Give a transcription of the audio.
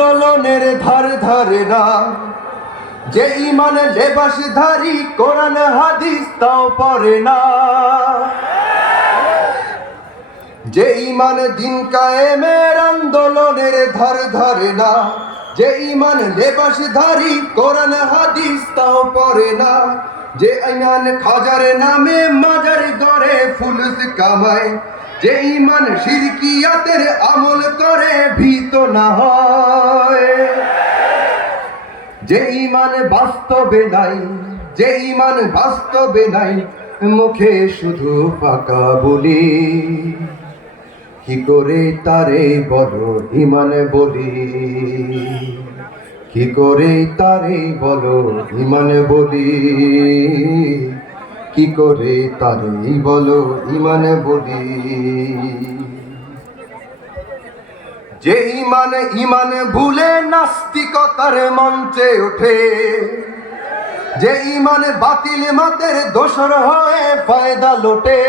আন্দোলনের ধার ধারে না। যে ইমান লেবাসধারী কোরআন হাদিস তাও পড়ে না। যে ইমান দিন কায়েমের আন্দোলনের ধার ধারে না। যে ইমান লেবাসধারী কোরআন হাদিস তাও পড়ে না। যে ইমান খাজার নামে মাজার গড়ে ফুলস কামায়। যে ইমান শিরকিয়াতের আমল করে, ভীত না হয়। যে ইমান বাস্তবে নাই, যে ইমান বাস্তবে নাই, মুখে শুধু ফাঁকা বলি। কি করে তারে বলো ইমান বলি? কি করে তারে বলো ইমান বলি? কি করে তারে বলো ইমানে বলি? যে ইমানে ইমানে ভুলে নাস্তিকতার মঞ্চে ওঠে। যে ইমানে বাতিল মাতের দোসর হয়ে ফায়দা লোটে।